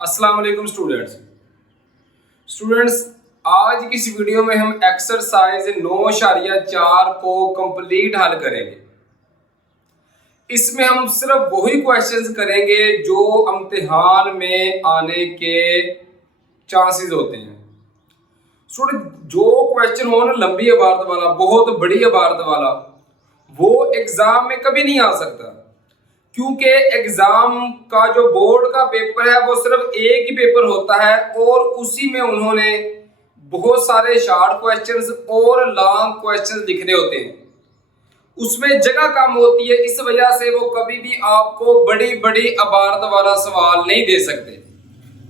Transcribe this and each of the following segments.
अस्सलाम वालेकुम स्टूडेंट्स, आज की इस वीडियो में हम एक्सरसाइज 9.4 को कंप्लीट हल करेंगे। इसमें हम सिर्फ वही क्वेश्चंस करेंगे जो इम्तिहान में आने के चांसेस होते हैं। स्टूडेंट, जो क्वेश्चन हो ना लंबी इबारत वाला, बहुत बड़ी इबारत वाला, वो एग्जाम में कभी नहीं आ सकता, क्योंकि एग्जाम का जो बोर्ड का पेपर है वो सिर्फ एक ही पेपर होता है और उसी में उन्होंने बहुत सारे शॉर्ट क्वेश्चंस और लॉन्ग क्वेश्चंस लिखने होते हैं। उसमें जगह कम होती है, इस वजह से वो कभी भी आपको बड़ी बड़ी इबारत वाला सवाल नहीं दे सकते,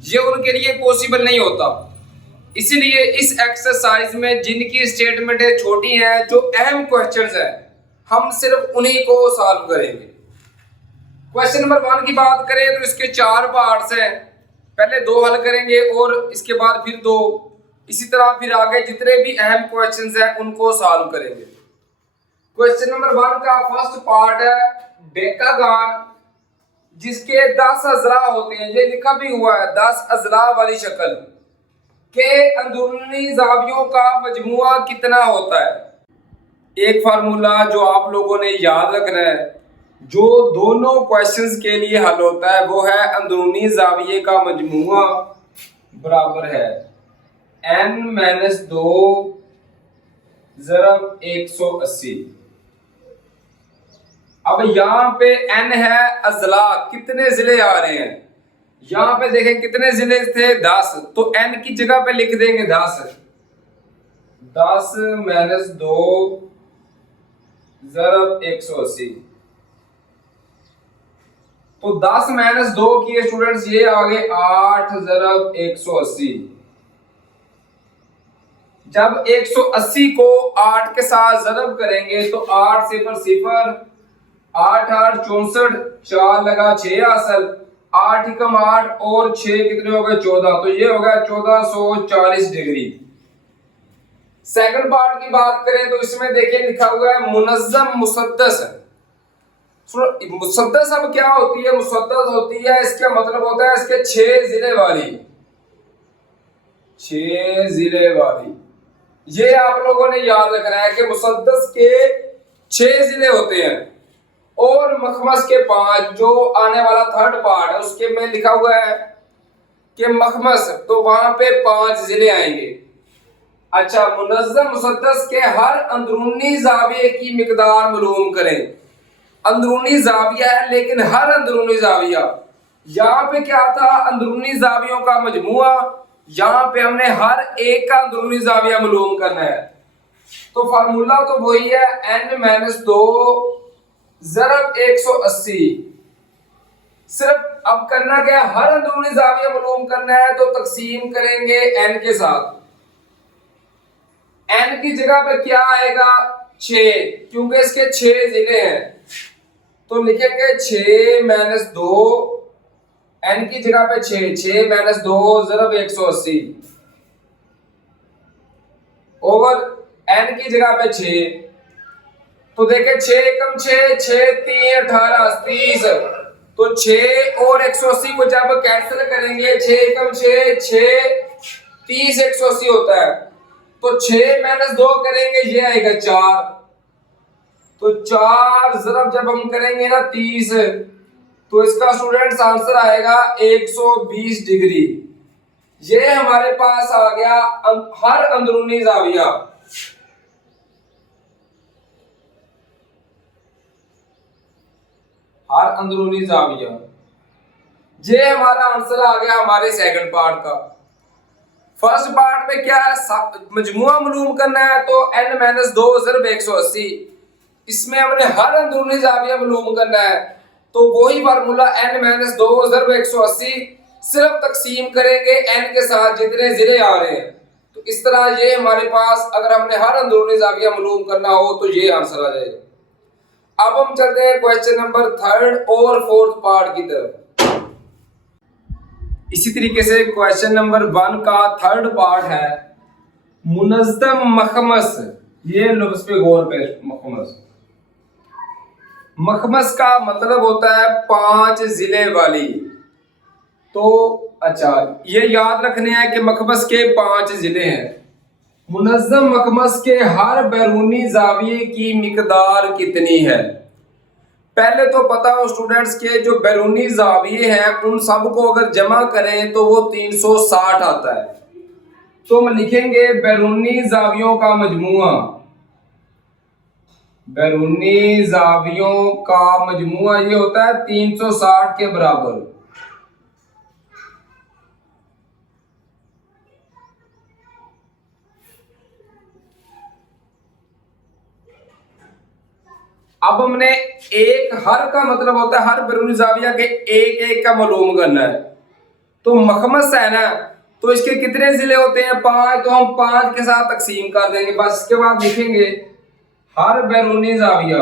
ये उनके लिए पॉसिबल नहीं होता। इसीलिए इस एक्सरसाइज में जिनकी स्टेटमेंटें छोटी हैं, जो अहम क्वेश्चंस हैं, हम सिर्फ उन्हीं को सॉल्व करेंगे। क्वेश्चन नंबर 1 की बात करें तो इसके 4 पार्ट्स हैं। पहले 2 हल करेंगे और इसके बाद फिर 2, इसी तरह फिर आगे जितने भी अहम क्वेश्चंस हैं उनको सॉल्व करेंगे। क्वेश्चन नंबर 1 का फर्स्ट पार्ट है डेकागान, जिसके 10 अजला होते हैं। ये लिखा भी हुआ है 10 अजला वाली शक्ल के अंदरूनी जावियों का मजमुआ कितना होता है। एक फार्मूला जो आप लोगों ने याद रखना है, जो दोनों क्वेश्चंस के लिए हल होता है, वो है अंदरूनी जाविये का मजमुआ बराबर है n-2 ज़रब 180। अब यहाँ पे n है अजला, कितने जिले आ रहे हैं। यहाँ पे देखें कितने जिले थे, 10, तो n की जगह पे लिख देंगे 10 -2 ज़रब 180। तो 10 - 2 किए स्टूडेंट्स, ये आ गए 8 ज़रब 180। जब 180 को 8 के साथ ज़रब करेंगे तो 8 0 0, 8 8 64, 4 लगा 6 असल, 8 एकम 8 और 6 कितने हो गए 14, तो ये हो गया 1440 डिग्री। सेकंड पार्ट की बात करें तो इसमें देखिए लिखा हुआ है मुनज़्ज़म मुसद्दस। मुसद्दस अब क्या होती है, मुसद्दस होती है, इसका मतलब होता है इसके 6 जिले वाली, 6 जिले वाली। ये आप लोगों ने याद रखना है कि मुसद्दस के 6 जिले होते हैं और मखमस के 5। जो आने वाला थर्ड पार्ट है उसके में लिखा हुआ है कि मखमस, तो वहां पे 5 जिले आएंगे। अच्छा, मुनज़्ज़म मुसद्दस के हर अंदरूनी जाविये की मिकदार मालूम करें। अंदरूनी जाविया है, लेकिन हर अंदरूनी जाविया, यहाँ पे क्या था, अंदरूनी जावियों का मजमुआ, यहाँ पे हमने हर एक का अंदरूनी जाविया मालूम करना है। तो फार्मूला तो वही है n-2 ज़रब 180। सिर्फ अब करना क्या, हर अंदरूनी जाविया मालूम करना है, तो तकसीम करेंगे n के साथ। n की जगह पे क्या आएगा 6, क्योंकि इसके 6 जिले हैं, तो लिखेंगे 6 - 2, n की जगह पे 6, 6 - 2 ज़रब 180 ओवर n की जगह पे 6। तो देखें 6 एकम 6, 6 3 18 30, तो 6 और 180 को जब कैंसिल करेंगे 6 एकम 6, 6 30 180 होता है, तो 6 - 2 करेंगे, ये आएगा 4, तो 4 ज़रब जब हम करेंगे ना 30, तो इसका स्टूडेंट्स आंसर आएगा 120 डिग्री। ये हमारे पास आ गया हर अंदरूनी जाविया। हर अंदरूनी जाविया, ये हमारा आंसर आ गया हमारे सेकंड पार्ट का। फर्स्ट पार्ट में क्या है, मजमुआ मालूम करना है, तो n - 2 ज़रब 180। इसमें हमने हर अंदरूनी जाविया मालूम करना है, तो वही फार्मूला n - 2 ज़रब 180, सिर्फ तकसीम करेंगे n के साथ जितने जिले आ रहे हैं। तो इस तरह ये हमारे पास, अगर हमने हर अंदरूनी जाविया मालूम करना हो तो ये आंसर आ जाएगा। अब हम चलते हैं क्वेश्चन नंबर 3 और 4th पार्ट की तरफ। इसी तरीके से क्वेश्चन नंबर 1 का 3rd पार्ट है मुनज़्ज़म मखमस। ये लफ्ज़ पे गौर करें, मखमस, मखमस का मतलब होता है 5 जिले वाली। तो अच्छा, ये याद रखने हैं कि मखमस के 5 जिले हैं। मुनज़्ज़म मखमस के हर बैरूनी जाविये की मिकदार कितनी है? पहले तो पता हो स्टूडेंट्स के जो बैरूनी जाविये हैं उन सब को अगर जमा करें तो वो 360 आता है। तो हम लिखेंगे बैरूनी जावियों का मजमुआ, बैरूनी जावियों का मजमुआ ये होता है 360 के बराबर। अब हमने एक, हर का मतलब होता है हर बैरूनी जाविया के एक एक का मालूम करना है। तो मखमस है ना, तो इसके कितने जिले होते हैं? 5, तो हम 5 के साथ तकसीम कर देंगे बस। इसके बाद लिखेंगे हर बैरूनी जाविया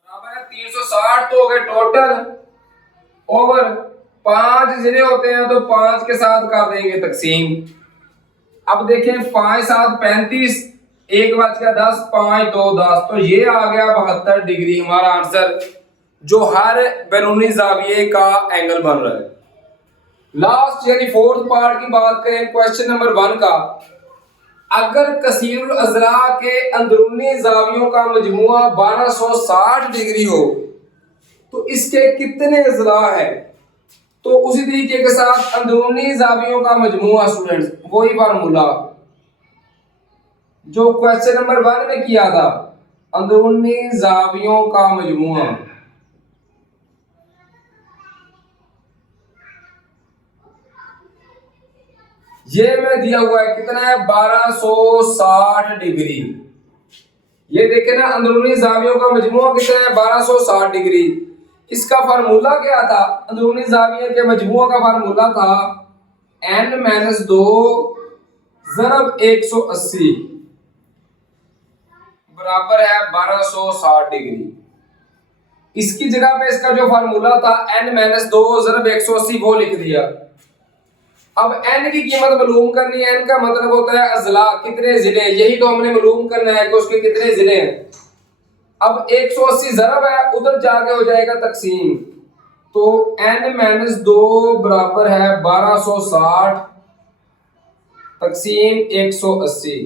बराबर है 360, तो हो गए टोटल। ओवर 5 जिले होते हैं तो 5 के साथ कर देंगे तकसीम। अब देखें 5 7 35, 1 बच गया 10, 5 2 10, तो ये आ गया 72 डिग्री हमारा आंसर, जो हर बैरूनी जाविये का एंगल बन रहा है। लास्ट यानी फोर्थ पार्ट की बात करें क्वेश्चन नंबर 1 का, अगर कसीरुल अज़ला के अंदरूनी जावियों का मजमुआ 1260 डिग्री हो तो इसके कितने अज़ला है? तो उसी तरीके के साथ अंदरूनी जावियों का मजमुआ स्टूडेंट्स, वही फार्मूला जो क्वेश्चन नंबर 1 में किया था, अंदरूनी जावियों का मजमुआ। ये में दिया हुआ है कितना है? 1260 डिग्री। ये देखे ना, अंदरूनी जावियों का मजमुआ कितना है? 1260 डिग्री। इसका फार्मूला क्या था? अंदरूनी जाविये के मजमुआ का फार्मूला था n-2 ज़रब 180 बराबर है 1260 डिग्री। इसकी जगह पे इसका जो फार्मूला था n-2 ज़रब 180 वो लिख दिया। अब n की कीमत मालूम करनी है। n का मतलब होता है अज़ला, कितने जिले, यही तो हमने मालूम करना है कि उसके कितने जिले हैं। अब 180 ज़रब है, उधर जाके हो जाएगा तकसीम, तो n-2 बराबर है 1260 तकसीम 180,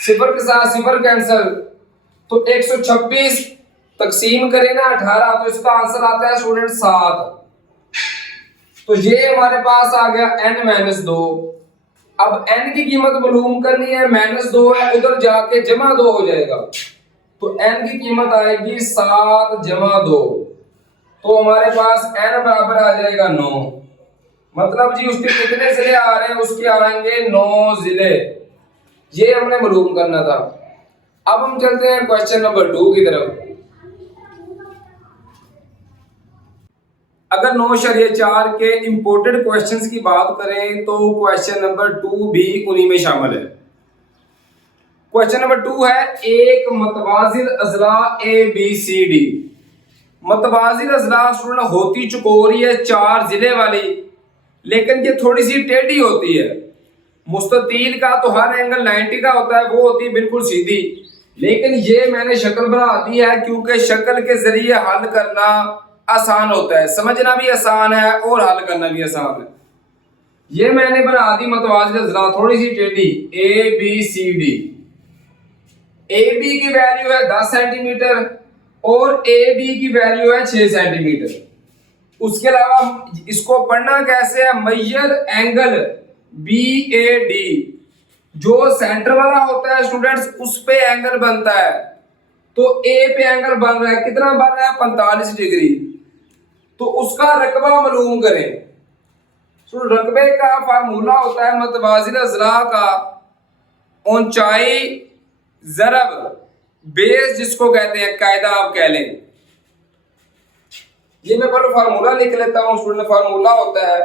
सिफर के साथ सिफर कैंसल, तो 126 तकसीम करें ना 18, तो इसका आंसर आता है स्टूडेंट 7। तो ये हमारे पास आ गया n-2। अब n की कीमत मालूम करनी है, -2 है, उधर जाके जमा 2 हो जाएगा, तो n की कीमत आएगी 7 जमा 2, तो हमारे पास n बराबर आ जाएगा 9। मतलब जी उसके कितने जिले आ रहे हैं? उसके आएंगे 9 जिले। ये हमने मालूम करना था। अब हम चलते हैं क्वेश्चन नंबर 2 की तरफ। अगर 9.4 के इंपोर्टेड क्वेश्चंस की बात करें तो क्वेश्चन नंबर 2 भी उन्हीं में शामिल है। क्वेश्चन नंबर 2 है, एक मतवाजिल अज़ला ABCD। मतवाजिल अज़ला स्टूडेंट होती चकोरी है 4 जिले वाली, लेकिन ये थोड़ी सी टेढ़ी होती है। मुस्ततील का तो हर एंगल 90 का होता है, वो होती है बिल्कुल सीधी, लेकिन ये मैंने शक्ल बना दी है क्योंकि शक्ल के जरिए हल करना आसान होता है, समझना भी आसान है और हल करना भी आसान है। ये मैंने बना दी मतवाजिल अज़ला थोड़ी सी टेढ़ी, ABCD। AB की वैल्यू है 10 सेंटीमीटर और AB की वैल्यू है 6 सेंटीमीटर। उसके अलावा इसको पढ़ना कैसे है? मैयर एंगल BAD, जो सेंटर वाला होता है स्टूडेंट्स उस पे एंगल बनता है, तो A पे एंगल बन रहा है, कितना बन रहा है? 45 डिग्री। तो उसका रकबा मालूम करें। तो रकबे का फार्मूला होता है मतवाजिल अज़ला का ऊंचाई ज़रब बेस, जिसको कहते हैं कायदा आप कह लें। ये मैं पहले फार्मूला लिख लेता हूं स्टूडेंट। फार्मूला होता है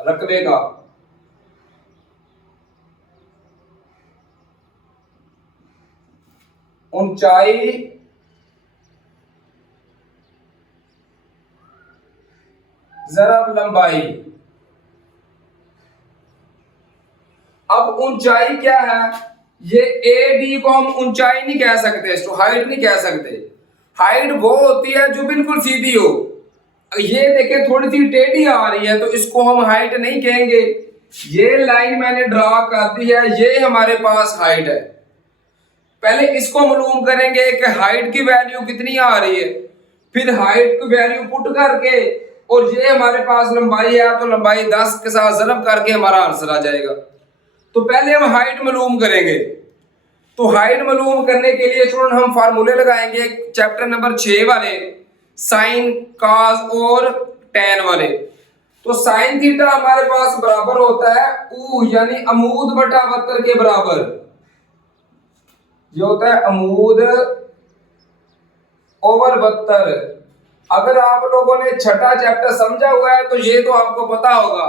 रकबे का ऊंचाई ज़रब लंबाई। अब ऊंचाई क्या है? ये ए डी को हम ऊंचाई नहीं कह सकते, तो हाइट नहीं कह सकते। हाइट वो होती है जो बिल्कुल सीधी हो। ये देखिए थोड़ी सी टेढ़ी आ रही है तो इसको हम हाइट नहीं कहेंगे। ये लाइन मैंने ड्रा कर दी है, ये हमारे पास हाइट है। पहले इसको मालूम करेंगे कि हाइट की वैल्यू कितनी आ रही है, फिर हाइट की वैल्यू पुट करके, और ये हमारे पास लंबाई है तो लंबाई 10 के साथ ज़रब करके हमारा आंसर आ जाएगा। तो पहले हम हाइट मालूम करेंगे। तो हाइट मालूम करने के लिए स्टूडेंट हम फार्मूले लगाएंगे चैप्टर नंबर 6 वाले, साइन कॉस और टेन वाले। तो साइन थीटा हमारे पास बराबर होता है ऊ यानी अमूद बटा वक्र के बराबर। ये होता है अमूद ओवर वक्र। अगर आप लोगों ने छठा चैप्टर समझा हुआ है तो ये तो आपको पता होगा,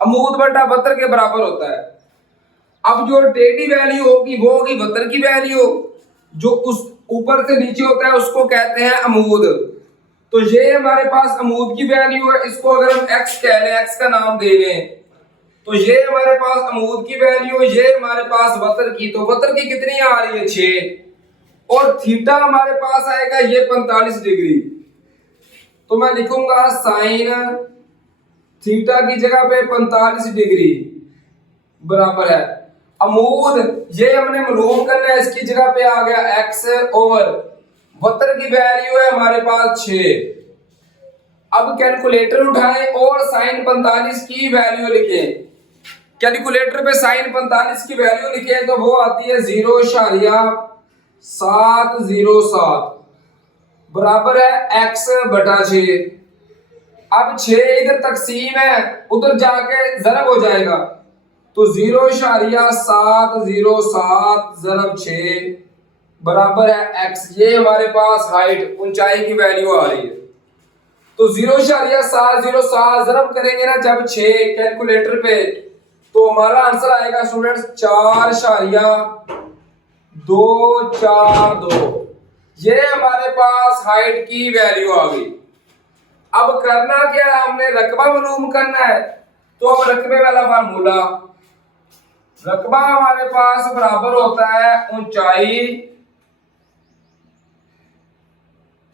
अमूद बटा वक्र के बराबर होता है। अब जो टेढ़ी वैल्यू होगी वो होगी वक्र की वैल्यू, जो उस ऊपर से नीचे होता है उसको कहते हैं अमूद। तो ये हमारे पास अमूद की वैल्यू है, इसको अगर हम x कह लें, x का नाम दे लें, तो ये हमारे पास अमूद की वैल्यू, ये हमारे पास वक्र की। तो वक्र की कितनी आ रही है 6, और थीटा हमारे पास आएगा ये 45 डिग्री। तो मैं लिखूंगा साइन थीटा की जगह पे 45 डिग्री बराबर है अमूद, ये हमने मालूम करना है, इसकी जगह पे आ गया x ओवर वक्र की वैल्यू है हमारे पास 6। अब कैलकुलेटर उठाएं और साइन 45 की वैल्यू लिखें। कैलकुलेटर पे साइन 45 की वैल्यू लिखें तो वो आती है 0.707 बराबर है x बटा 6। अब 6 इधर तकसीम है, उधर जाके ज़रब हो जाएगा, तो 0.707 ज़रब 6 बराबर है x। ये हमारे पास हाइट ऊंचाई की वैल्यू आ रही है। तो 0.707 ज़रब करेंगे ना जब 6 कैलकुलेटर पे, तो हमारा आंसर आएगा स्टूडेंट्स 4.242। ये हमारे पास हाइट की वैल्यू आ गई। अब करना क्या है, हमने रकबा मालूम करना है। तो अब रकबे वाला फार्मूला, रकबा हमारे पास बराबर होता है ऊंचाई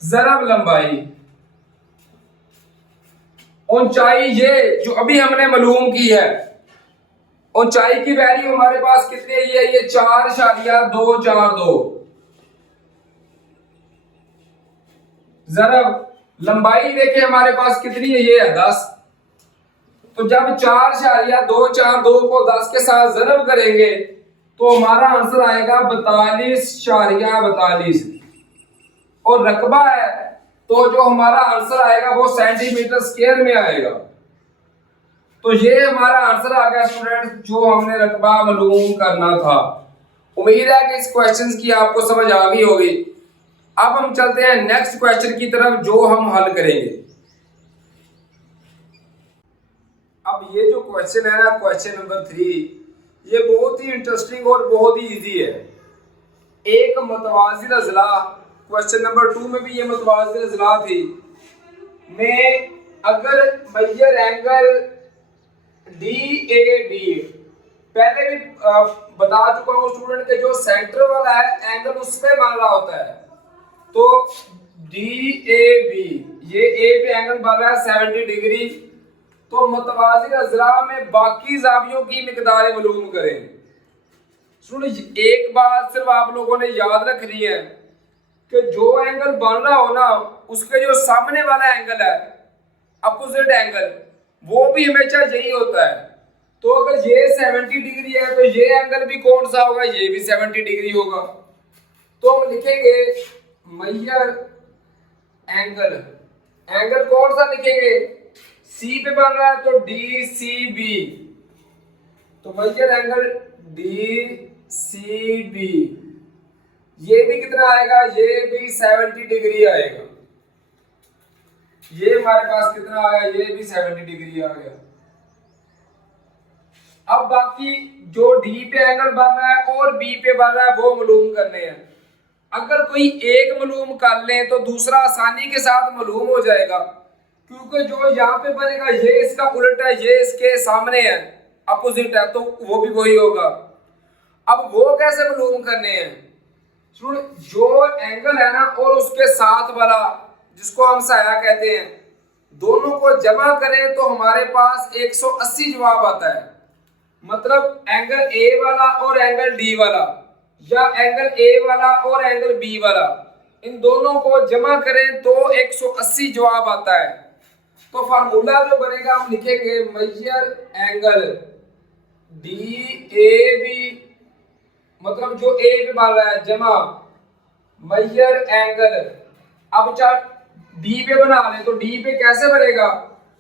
ज़रब लंबाई। ऊंचाई ये जो अभी हमने मालूम की है, ऊंचाई की वैल्यू हमारे पास कितनी है, ये 4.242 ज़रब लंबाई देखिए हमारे पास कितनी है, ये है 10। तो जब 4.242 को 10 के साथ ज़रब करेंगे तो हमारा आंसर आएगा 42.42। और रकबा है तो जो हमारा आंसर आएगा वो सेंटीमीटर स्क्वायर में आएगा। तो ये हमारा आंसर आ गया स्टूडेंट, जो हमने रकबा मालूम करना था। उम्मीद है कि इस क्वेश्चन की आपको समझ आ गई होगी। अब हम चलते हैं नेक्स्ट क्वेश्चन की तरफ जो हम हल करेंगे। अब ये जो क्वेश्चन है ना, क्वेश्चन नंबर 3, ये बहुत ही इंटरेस्टिंग और बहुत ही इजी है। एक मुतवाज़िल अज़ला, क्वेश्चन नंबर 2 में भी ये मुतवाज़िल अज़ला थी, में अगर मेजर एंगल DAD, पहले भी बता चुका हूँ स्टूडेंट के जो सेंटर वाला है एंगल उस पे बन रहा होता है। तो DAB, ये A पे एंगल बन रहा है 70 डिग्री। तो मुतवाज़िल अज़ला में बाकी ज़ावियों की मिक़दारें मालूम करें। स्टूडेंट एक बात सिर्फ आप लोगों ने याद रखनी है कि जो एंगल बन रहा हो ना, उसके जो सामने वाला एंगल है, अपोजिट एंगल, वो भी हमेशा यही होता है। तो अगर ये 70 डिग्री है तो ये एंगल भी कौन सा होगा, ये भी 70 डिग्री होगा। तो हम लिखेंगे मेजर एंगल, एंगल कौन सा लिखेंगे, सी पे बन रहा है तो DCB। तो मेजर एंगल DCB, ये भी कितना आएगा, ये भी 70 डिग्री आएगा। ये हमारे पास कितना आ गया, ये भी 70 डिग्री आ गया। अब बाकी जो D पे एंगल बन रहा है और B पे बन रहा है वो मालूम करने हैं। अगर कोई एक मालूम कर ले तो दूसरा आसानी के साथ मालूम हो जाएगा, क्योंकि जो यहाँ पे बनेगा ये इसका उल्टा है, ये इसके सामने है, अपोजिट है, तो वो भी वही होगा। अब वो कैसे मालूम करने हैं? जो एंगल है ना और उसके साथ वाला जिसको हम साया कहते हैं, दोनों को जमा करें तो हमारे पास 180 जवाब आता है। मतलब एंगल ए वाला और एंगल डी वाला, या एंगल ए वाला और एंगल बी वाला, इन दोनों को जमा करें तो 180 जवाब आता है। तो फार्मूला जो बनेगा हम लिखेंगे major angle D A B, मतलब जो ए पे बन रहा है जमा मेजर एंगल। अब चार डी पे बना ले तो डी पे कैसे बनेगा?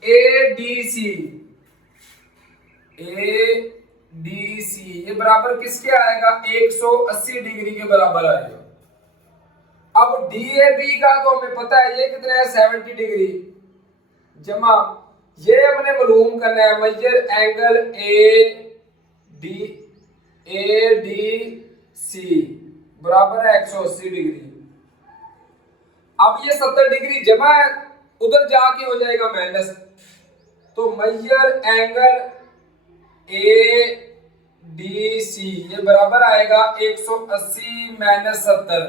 ए डी सी, ए डी सी ये बराबर किसके आएगा? 180 डिग्री के बराबर आएगा। अब डी ए बी का तो हमें पता है ये कितना है, 70 डिग्री, जमा ये हमने मालूम करना है major angle A D C बराबर है 180 डिग्री। अब ये 70 डिग्री जमा है, उधर जाके हो जाएगा माइनस, तो major angle A D C ये बराबर आएगा 180 माइनस 70।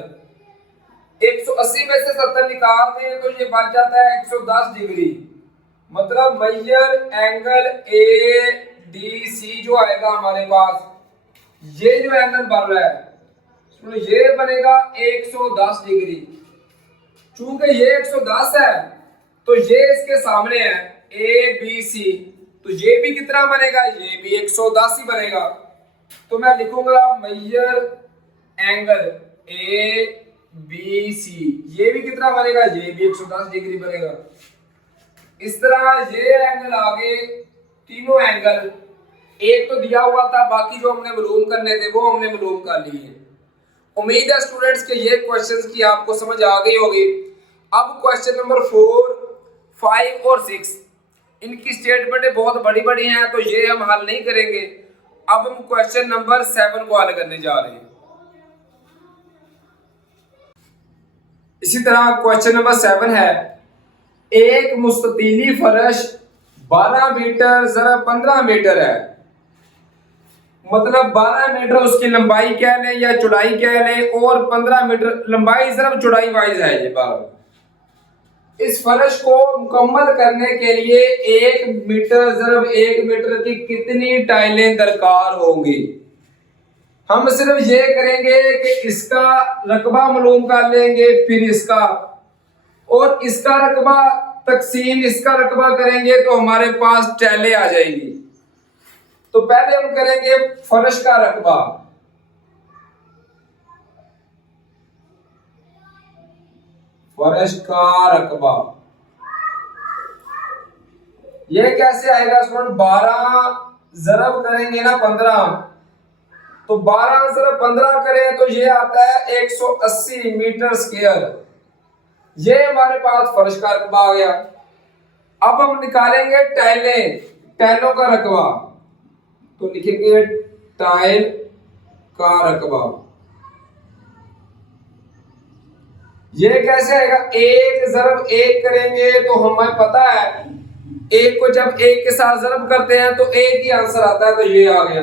180 में से 70 निकाल दें तो ये बच जाता है 110 डिग्री। मतलब major angle A D C जो आएगा हमारे पास, ये जो एंगल बन रहा है ये बनेगा 110 डिग्री। चूंकि ये 110 है तो ये इसके सामने है ए बी सी, तो ये भी कितना बनेगा? ये भी 110 ही बनेगा। तो मैं लिखूंगा major angle A B C, ये भी कितना बनेगा? ये भी 110 डिग्री बनेगा। इस तरह ये एंगल आगे तीनों एंगल, एक तो दिया हुआ था, बाकी जो हमने मालूम करने थे वो हमने मालूम कर लिए। उम्मीद है स्टूडेंट्स के ये क्वेश्चंस की आपको समझ आ गई होगी। अब क्वेश्चन नंबर 4, 5 और 6 इनकी स्टेटमेंट बहुत बड़ी बड़ी हैं तो ये हम हल नहीं करेंगे। अब हम क्वेश्चन नंबर 7 को हल करने जा रहे हैं। इसी तरह क्वेश्चन नंबर 7 है, एक मुस्ततीली फर्श 12 मीटर ज़रब 15 मीटर है। मतलब 12 मीटर उसकी लंबाई कह लें या चौड़ाई कह लें, और 15 मीटर लंबाई ज़रब चौड़ाई वाइज है ये बात। इस फर्श को मुकम्मल करने के लिए 1 मीटर ज़रब 1 मीटर की कितनी टाइलें दरकार होंगी? हम सिर्फ ये करेंगे कि इसका रकबा मालूम कर लेंगे, फिर इसका और इसका रकबा तकसीम इसका रकबा करेंगे तो हमारे पास टाइलें आ जाएंगी। तो पहले हम करेंगे फर्श का रकबा। फर्श का रकबा ये कैसे आएगा? 12 ज़रब करेंगे ना 15, तो 12 ज़रब 15 करें तो ये आता है 180 मीटर स्क्वायर। ये हमारे पास फर्श का रकबा आ गया। अब हम निकालेंगे टाइलें, टाइलों का रकबा, तो लिखेंगे टाइल का रकबा। ये कैसे आएगा? 1 ज़रब 1 करेंगे तो हमें पता है एक को जब 1 के साथ ज़रब करते हैं तो 1 ही आंसर आता है, तो ये आ गया।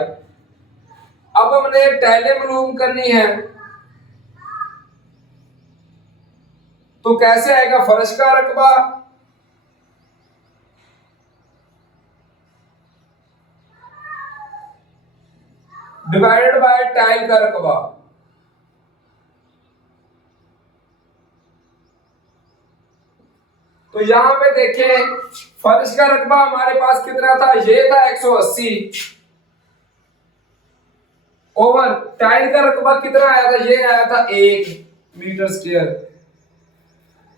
अब हमने टाइलें मालूम करनी है, तो कैसे आएगा? फर्श का रकबा डिवाइडेड बाय टाइल का रकबा। तो यहां पे देखें फर्श का रकबा हमारे पास कितना था? ये था 180 ओवर टाइल का रकबा कितना आया था? ये आया था 1 मीटर स्क्वायर।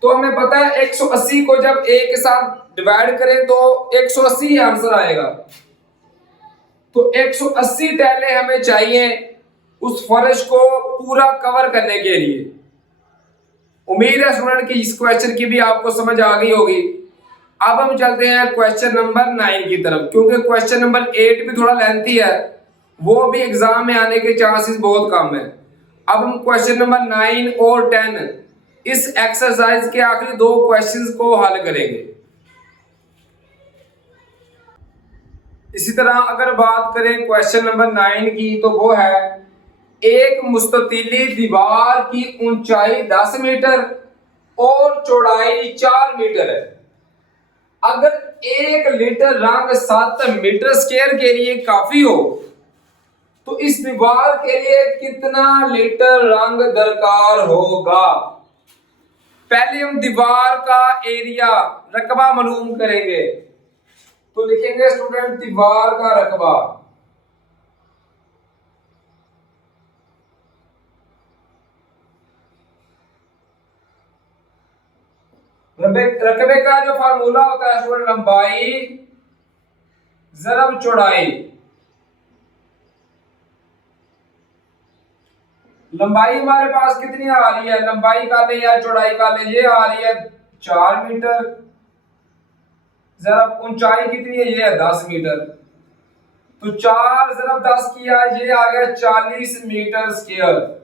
तो हमें पता है 180 को जब 1 के साथ डिवाइड करें तो 180 आंसर आएगा। तो 180 टाइलें हमें चाहिए उस फर्श को पूरा कवर करने के लिए। उम्मीद है स्टूडेंट कि इस क्वेश्चन की भी आपको समझ आ गई होगी। अब हम चलते हैं क्वेश्चन नंबर 9 की तरफ, क्योंकि क्वेश्चन नंबर 8 भी थोड़ा लेंथी है, वो भी एग्जाम में आने के चांसेस बहुत कम है। अब हम क्वेश्चन नंबर 9 और 10 इस एक्सरसाइज के आखिरी 2 क्वेश्चंस को हल करेंगे। इसी तरह अगर बात करें क्वेश्चन नंबर 9 की, तो वो है एक मुस्ततीली दीवार की ऊंचाई 10 मीटर और चौड़ाई 4 मीटर है। अगर 1 लीटर रंग 7 मीटर स्क्वायर के लिए काफी हो तो इस दीवार के लिए कितना लीटर रंग दरकार होगा? पहले हम दीवार का एरिया रकबा मालूम करेंगे। तो लिखेंगे स्टूडेंट दीवार का रकबा। रकबे का जो फार्मूला होता है स्टूडेंट, लंबाई ज़रब चौड़ाई। लंबाई हमारे पास कितनी आ रही है, लंबाई का ले या चौड़ाई का ले, ये आ रही है 4 मीटर। ज़रब ऊंचाई कितनी है, ये है 10 मीटर। तो 4 ज़रब 10 किया, ये आ गया 40 मीटर स्क्वायर।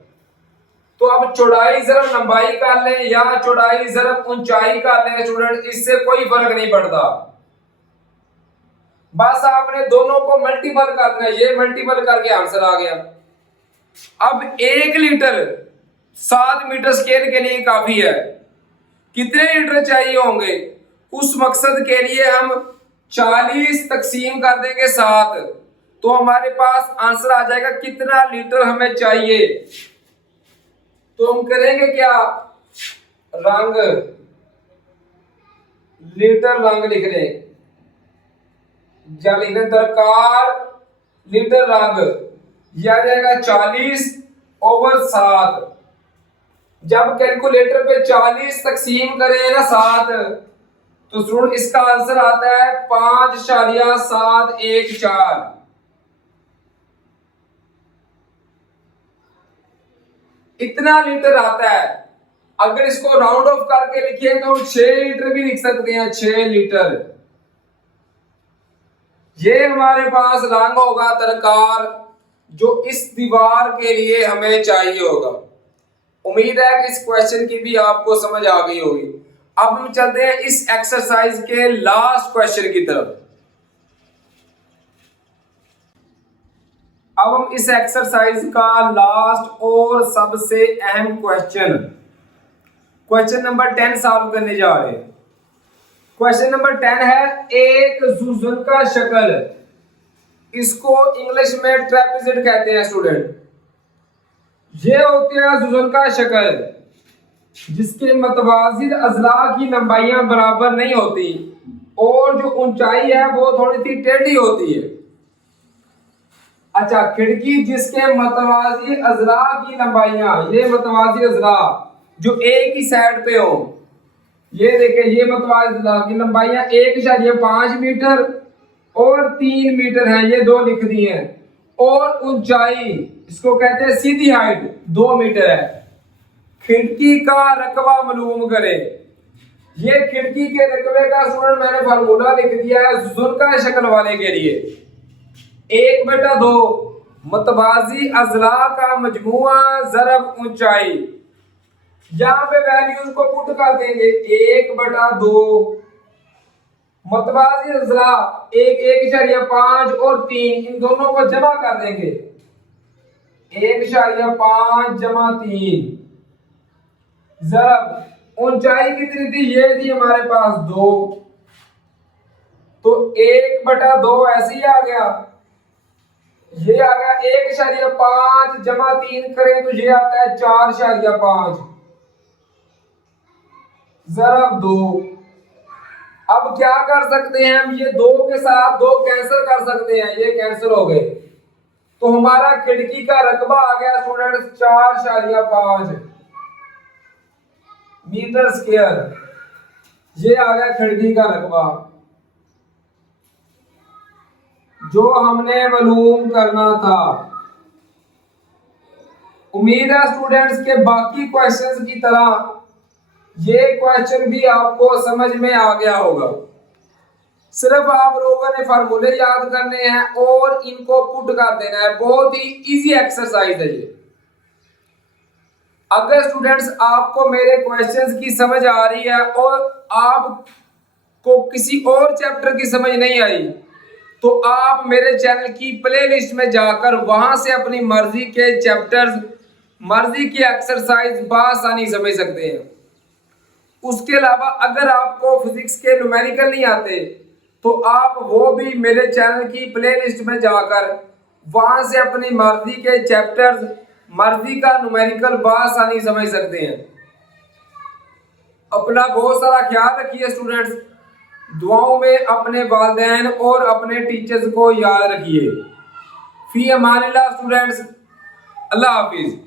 तो अब चौड़ाई ज़रब लंबाई का लें या चौड़ाई ज़रब ऊंचाई का लें स्टूडेंट, इससे कोई फर्क नहीं पड़ता। बस आपने दोनों को मल्टीपल करना है, ये मल्टीपल करके आंसर आ गया। अब 1 लीटर 7 मीटर स्क्वायर के लिए काफी है। कितने लीटर चाहिए होंगे? उस मकसद के लिए हम 40 तकसीम कर देंगे 7, तो हमारे पास आंसर आ जाएगा कितना लीटर हमें चाहिए। तो हम करेंगे क्या, रंग लीटर रंग लिख लें, या लिख लें दरकार लीटर रंग, यह आ जाएगा 40/7। जब कैलकुलेटर पे 40 तकसीम करें ना 7, तो स्टूडेंट इसका आंसर आता है 5.714। इतना लीटर आता है। अगर इसको राउंड ऑफ करके लिखिए तो 6 लीटर भी लिख सकते हैं, 6 लीटर। ये हमारे पास रंग होगा दरकार जो इस दीवार के लिए हमें चाहिए होगा। उम्मीद है कि इस क्वेश्चन की भी आपको समझ आ गई होगी। अब हम चलते हैं इस एक्सरसाइज के लास्ट क्वेश्चन की तरफ। अब हम इस एक्सरसाइज का लास्ट और सबसे अहम क्वेश्चन नंबर 10 सॉल्व करने जा रहे हैं। क्वेश्चन नंबर 10 है, एक जुज़न का शक्ल, इसको इंग्लिश में ट्रेपेज़ॉइड कहते हैं स्टूडेंट। ये होते हैं जुज़न का शक्ल जिसके मतवाजिर अज़ला की लंबाइयां बराबर नहीं होती और जो ऊंचाई है वो थोड़ी सी टेढ़ी होती है। अच्छा, खिड़की जिसके मतवाजिर अज़ला की लंबाइयां, ये मतवाजिर अज़ला जो एक ही साइड पे हो, ये देखिए ये मतवाजिर अज़ला की लंबाइयां 1.5 मीटर और 3 मीटर है, ये 2 लिख दी हैं। और ऊंचाई इसको कहते हैं सीधी हाइट 2 मीटर है। खिड़की का रकबा मालूम करें। ये खिड़की के रकबे का स्टूडेंट मैंने फार्मूला लिख दिया है जुज़न का शक्ल वाले के लिए। 1/2 मतवाजी अज़ला का मजमुआ ज़रब ऊंचाई। यहां पे वैल्यूज को पुट कर देंगे। 1/2 मतवाजी अज़ला 1.5 और 3, इन दोनों को जमा कर देंगे। 1.5 जमा 3 ज़रब ऊंचाई कितनी थी, ये थी हमारे पास 2, तो 1/2 ऐसे ही आ गया। ये आ गया 1.5 जमा 3 करें तो ये आता है 4.5 ज़रब 2। अब क्या कर सकते हैं हम, ये 2 के साथ 2 कैंसिल कर सकते हैं, ये कैंसिल हो गए। तो हमारा खिड़की का रकबा आ गया स्टूडेंट 4.5 मीटर स्क्वायर। ये आ गया खिड़की का रकबा जो हमने मालूम करना था। उम्मीद है स्टूडेंट्स के बाकी क्वेश्चंस की तरह ये क्वेश्चन भी आपको समझ में आ गया होगा। सिर्फ आप लोगों ने फार्मूले याद करने हैं और इनको पुट कर देना है। बहुत ही इजी एक्सरसाइज है ये। अगर स्टूडेंट्स आपको मेरे क्वेश्चंस की समझ आ रही है और आपको किसी और चैप्टर की समझ नहीं आई तो आप मेरे चैनल की प्लेलिस्ट में जाकर वहां से अपनी मर्जी के चैप्टर्स, मर्जी की एक्सरसाइज बआसानी समझ सकते हैं। उसके अलावा अगर आपको फिजिक्स के न्यूमेरिकल नहीं आते तो आप वो भी मेरे चैनल की प्लेलिस्ट में जाकर वहां से अपनी मर्जी के चैप्टर्स, मर्जी का न्यूमेरिकल बआसानी समझ सकते हैं। अपना बहुत सारा ख्याल रखिए स्टूडेंट्स। दुआओं में अपने वालिदैन और अपने टीचर्स को याद रखिए। फी अमानिल्लाह स्टूडेंट्स, अल्लाह हाफिज।